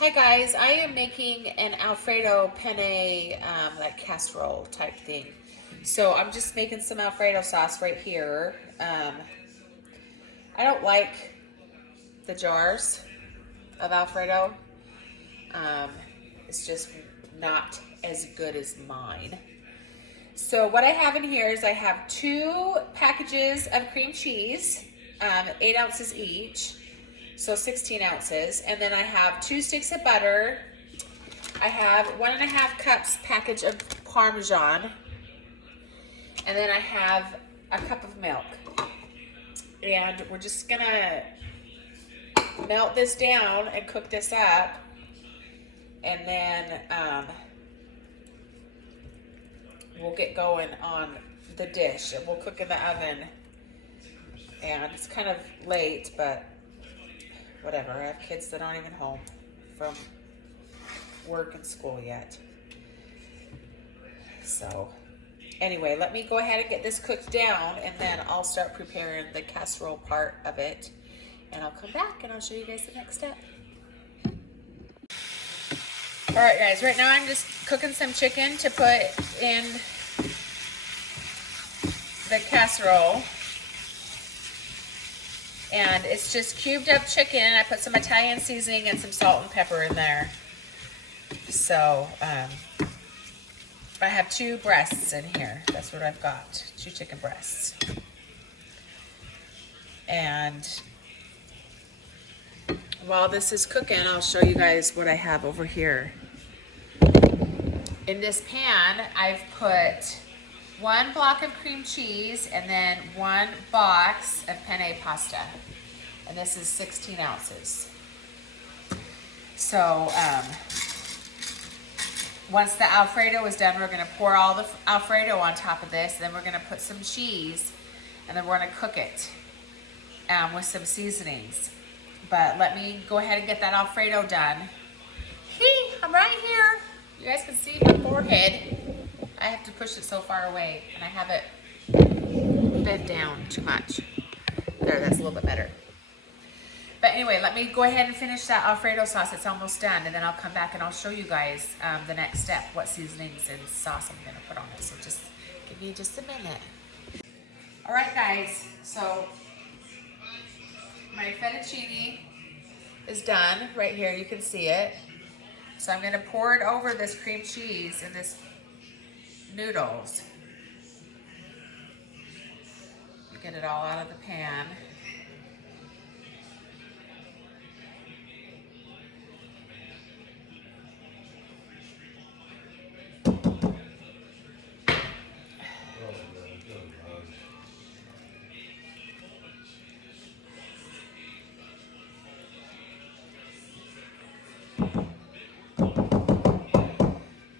Hi guys, I am making an Alfredo penne, like casserole type thing. So I'm just making some Alfredo sauce right here. I don't like the jars of Alfredo. It's just not as good as mine. So what I have in here is I have 2 packages of cream cheese, 8 ounces each. So 16 ounces. And then I have 2 sticks of butter. I have 1.5 cups package of parmesan. And then I have a cup of milk. And we're just gonna melt this down and cook this up. And then we'll get going on the dish. We'll cook in the oven. And it's kind of late, but whatever. I have kids that aren't even home from work and school yet. So anyway, let me go ahead and get this cooked down, and then I'll start preparing the casserole part of it, and I'll come back and I'll show you guys the next step. All right guys, right now I'm just cooking some chicken to put in the casserole. And it's just cubed up chicken. I put some Italian seasoning and some salt and pepper in there. So I have 2 breasts in here. That's what I've got, 2 chicken breasts. And while this is cooking, I'll show you guys what I have over here. In this pan, I've put 1 block of cream cheese and then 1 box of penne pasta. And this is 16 ounces. So once the Alfredo is done, we're gonna pour all the Alfredo on top of this. Then we're gonna put some cheese, and then we're gonna cook it with some seasonings. But let me go ahead and get that Alfredo done. Hey, I'm right here. You guys can see my forehead. I have to push it so far away, and I have it bent down too much. There, that's a little bit better. But anyway, let me go ahead and finish that Alfredo sauce. It's almost done, and then I'll come back and I'll show you guys the next step, what seasonings and sauce I'm gonna put on it. So just give me just a minute. All right, guys, so my fettuccine is done right here. You can see it. So I'm gonna pour it over this cream cheese and this noodles. Get it all out of the pan.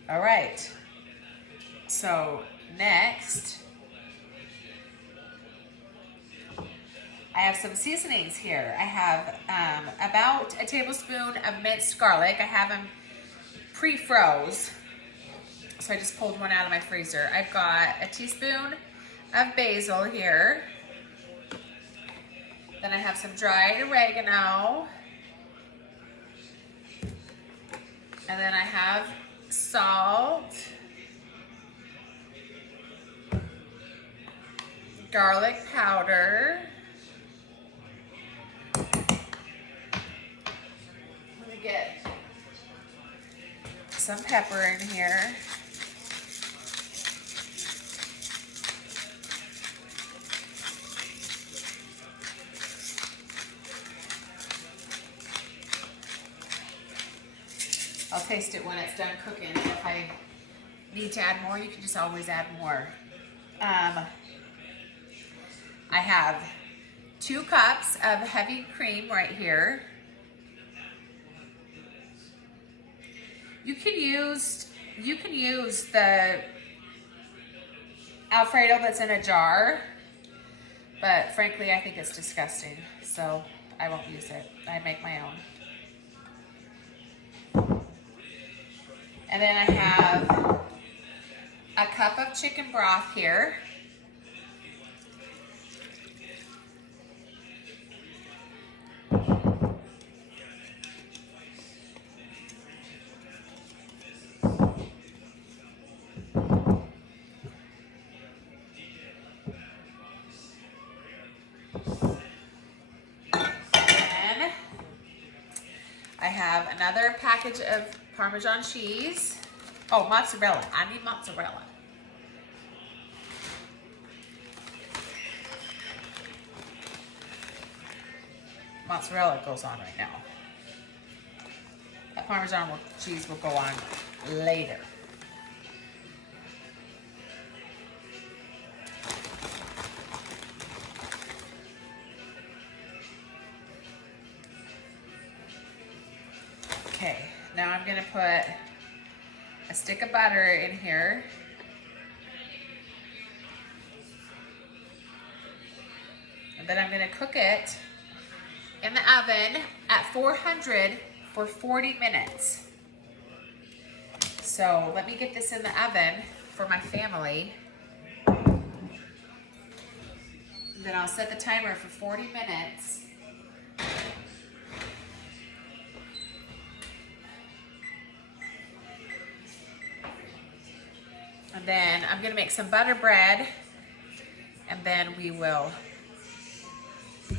All right, so next, I have some seasonings here. I have about a tablespoon of minced garlic. I have them pre-froze, so I just pulled one out of my freezer. I've got a teaspoon of basil here. Then I have some dried oregano. And then I have salt, garlic powder. Let me get some pepper in here. I'll taste it when it's done cooking. If I need to add more, you can just always add more. I have 2 cups of heavy cream right here. You can use the Alfredo that's in a jar, but frankly, I think it's disgusting, so I won't use it. I make my own. And then I have a cup of chicken broth here. have another package of Parmesan cheese. Oh, mozzarella. I need mozzarella. Mozzarella goes on right now. That Parmesan cheese will go on later. Okay, now I'm gonna put a stick of butter in here. And then I'm gonna cook it in the oven at 400 for 40 minutes. So let me get this in the oven for my family. And then I'll set the timer for 40 minutes. And then I'm gonna make some butter bread, and then we will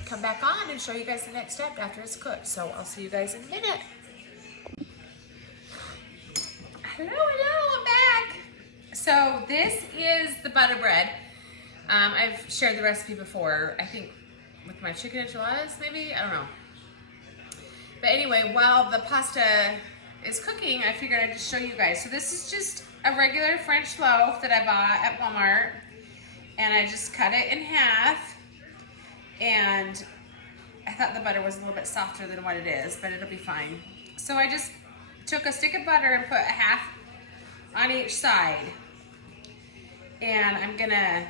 come back on and show you guys the next step after it's cooked. So I'll see you guys in a minute. Hello, I'm back. So this is the butter bread. I've shared the recipe before, I think with my chicken enchiladas, maybe, I don't know. But anyway, while the pasta is cooking, I figured I'd just show you guys. So this is just a regular French loaf that I bought at Walmart, and I just cut it in half. And I thought the butter was a little bit softer than what it is, but it'll be fine. So I just took a stick of butter and put a half on each side. And I'm gonna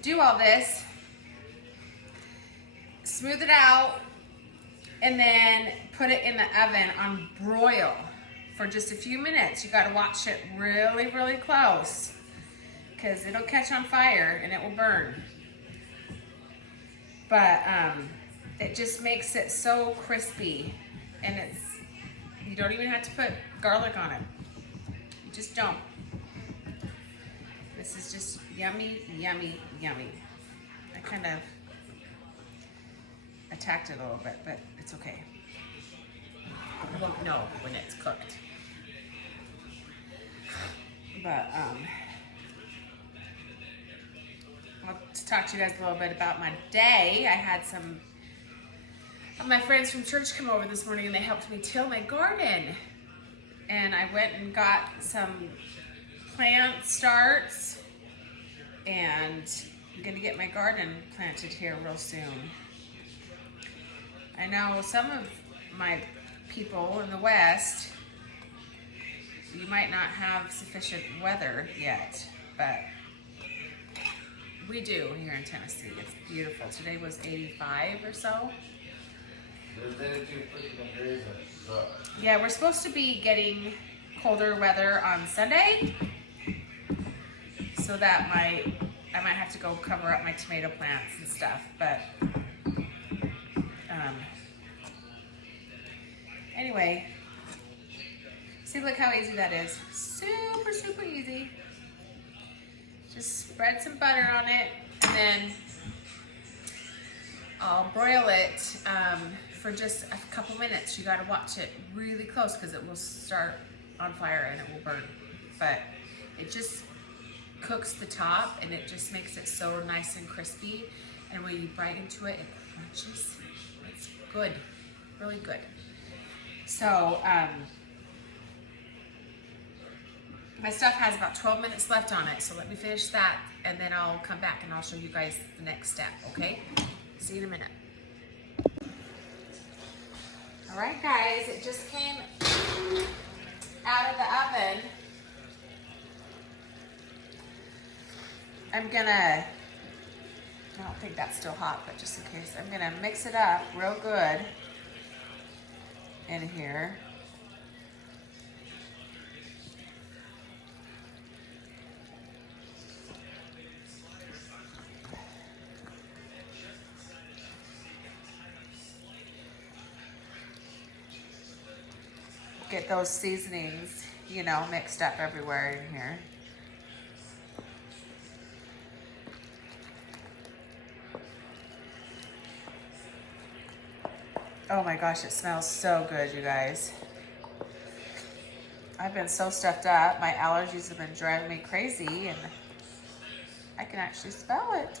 do all this, smooth it out, and then put it in the oven on broil for just a few minutes. You gotta watch it really, really close, because it'll catch on fire and it will burn. But it just makes it so crispy, and you don't even have to put garlic on it. You just don't. This is just yummy, yummy, yummy. I kind of attacked it a little bit, but it's okay. I won't know when it's cooked. But I'll talk to you guys a little bit about my day. I had some of my friends from church come over this morning, and they helped me till my garden. And I went and got some plant starts, and I'm gonna get my garden planted here real soon. I know some of my people in the West, you might not have sufficient weather yet, but we do here in Tennessee. It's beautiful. Today was 85 or so. Yeah, we're supposed to be getting colder weather on Sunday, so that I might have to go cover up my tomato plants and stuff, but anyway, see, look how easy that is. Super, super easy. Just spread some butter on it, and then I'll broil it for just a couple minutes. You gotta watch it really close, because it will start on fire and it will burn. But it just cooks the top, and it just makes it so nice and crispy. And when you bite into it, it crunches. It's good, really good. So my stuff has about 12 minutes left on it, so let me finish that, and then I'll come back and I'll show you guys the next step, okay? See you in a minute. All right, guys, it just came out of the oven. I don't think that's still hot, but just in case, I'm gonna mix it up real good in here. Get those seasonings, mixed up everywhere in here. Oh my gosh, it smells so good, you guys. I've been so stuffed up. My allergies have been driving me crazy, and I can actually smell it.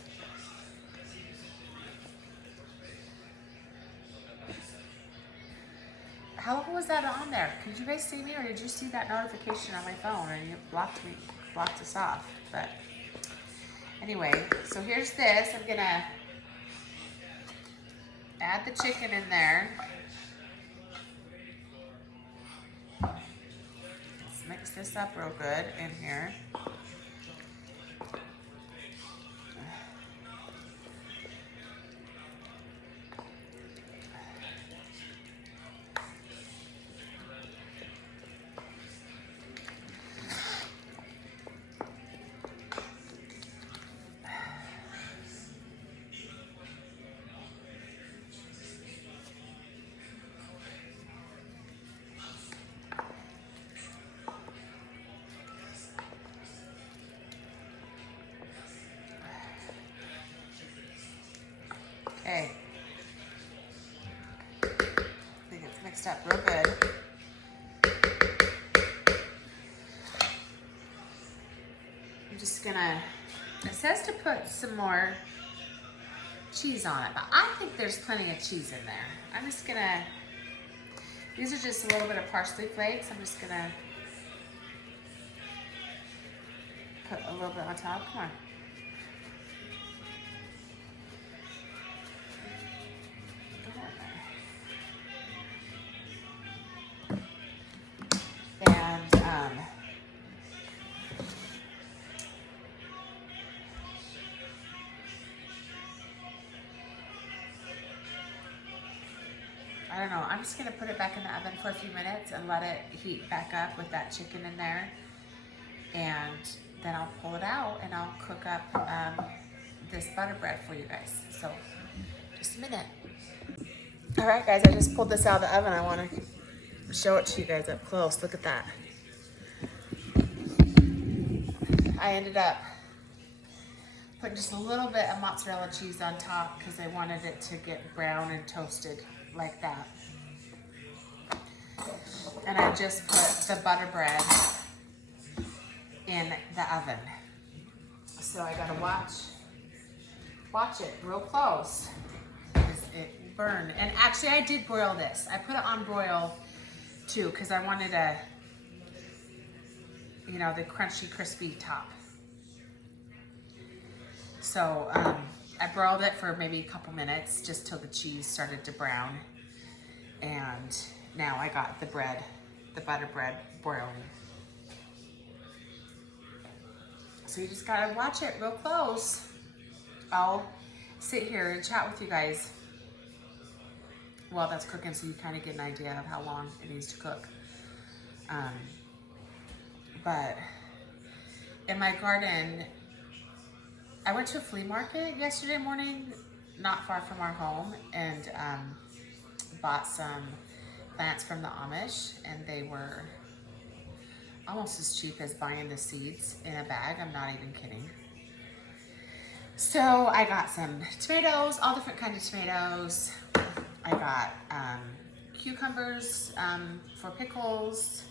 How long was that on there? Could you guys see me, or did you see that notification on my phone and you blocked us off? But anyway, so here's this. I'm gonna add the chicken in there. Let's mix this up real good in here. Okay. I think it's mixed up real good. I'm just gonna, it says to put some more cheese on it, but I think there's plenty of cheese in there. I'm just gonna, these are just a little bit of parsley flakes. I'm just gonna put a little bit on top. Come on. And I don't know, I'm just gonna put it back in the oven for a few minutes and let it heat back up with that chicken in there. And then I'll pull it out and I'll cook up this butter bread for you guys. So just a minute. All right guys, I just pulled this out of the oven. I wanna show it to you guys up close. Look at that. I ended up putting just a little bit of mozzarella cheese on top because I wanted it to get brown and toasted like that. And I just put the butter bread in the oven. So I gotta watch it real close because it burned. And actually I did broil this. I put it on broil too because I wanted a, you know, the crunchy, crispy top. So I broiled it for maybe a couple minutes just till the cheese started to brown. And now I got the bread, the butter bread broiling. So you just gotta watch it real close. I'll sit here and chat with you guys while that's cooking so you kind of get an idea of how long it needs to cook. But in my garden, I went to a flea market yesterday morning, not far from our home, and bought some plants from the Amish, and they were almost as cheap as buying the seeds in a bag. I'm not even kidding. So I got some tomatoes, all different kinds of tomatoes. I got cucumbers for pickles.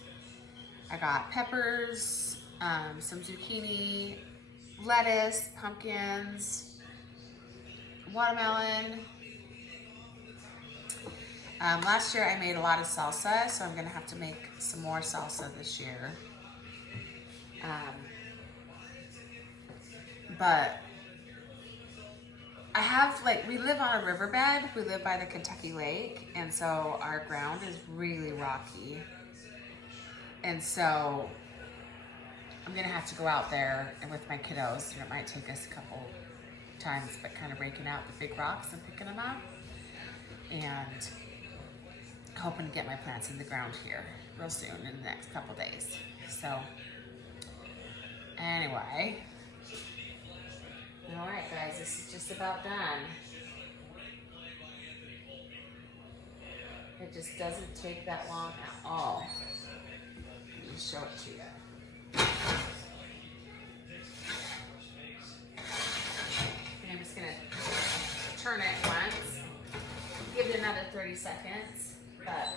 I got peppers, some zucchini, lettuce, pumpkins, watermelon. Last year I made a lot of salsa, so I'm gonna have to make some more salsa this year. But I have, like, we live on a riverbed. We live by the Kentucky Lake, and so our ground is really rocky. And so I'm gonna have to go out there and with my kiddos, and it might take us a couple times, but kind of breaking out the big rocks and picking them up. And hoping to get my plants in the ground here real soon in the next couple days. So anyway, all right guys, this is just about done. It just doesn't take that long at all. Let me show it to you. And I'm just gonna turn it once. give it another 30 seconds. But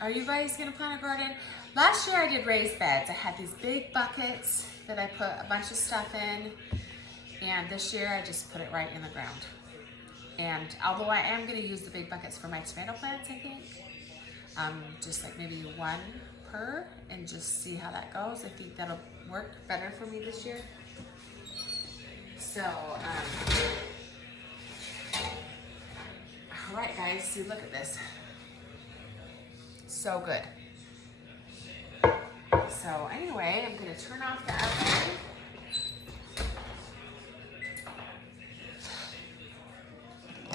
are you guys gonna plant a garden? Last year I did raised beds. I had these big buckets that I put a bunch of stuff in, and this year I just put it right in the ground. And although I am gonna use the big buckets for my tomato plants, I think, just like maybe one per, and just see how that goes. I think that'll work better for me this year. So, all right guys, see, look at this. So good. So anyway, I'm gonna turn off the oven.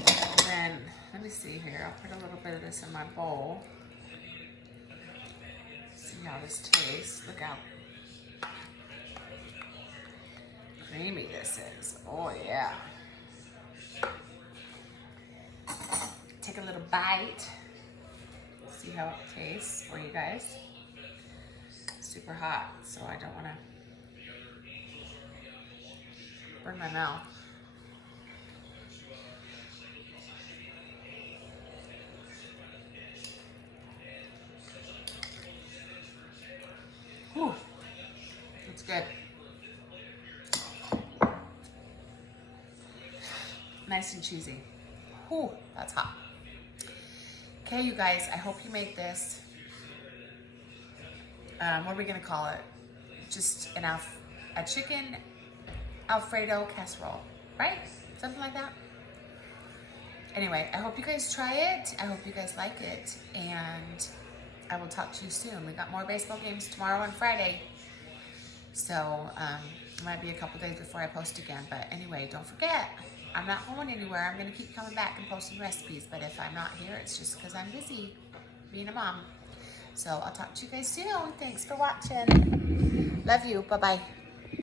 And then, let me see here, I'll put a little bit of this in my bowl. See how this tastes. Look how creamy this is. Oh yeah. Take a little bite. See how it tastes for you guys. Super hot, so I don't want to burn my mouth. Whew. It's good. Nice and cheesy. Whew, that's hot. Okay, you guys, I hope you make this. What are we gonna call it? Just a chicken Alfredo casserole, right? Something like that. Anyway, I hope you guys try it. I hope you guys like it, and I will talk to you soon. We got more baseball games tomorrow and Friday, so it might be a couple days before I post again. But anyway, don't forget, I'm not going anywhere. I'm gonna keep coming back and posting recipes, but if I'm not here, it's just because I'm busy being a mom. So I'll talk to you guys soon. Thanks for watching. Love you. Bye-bye.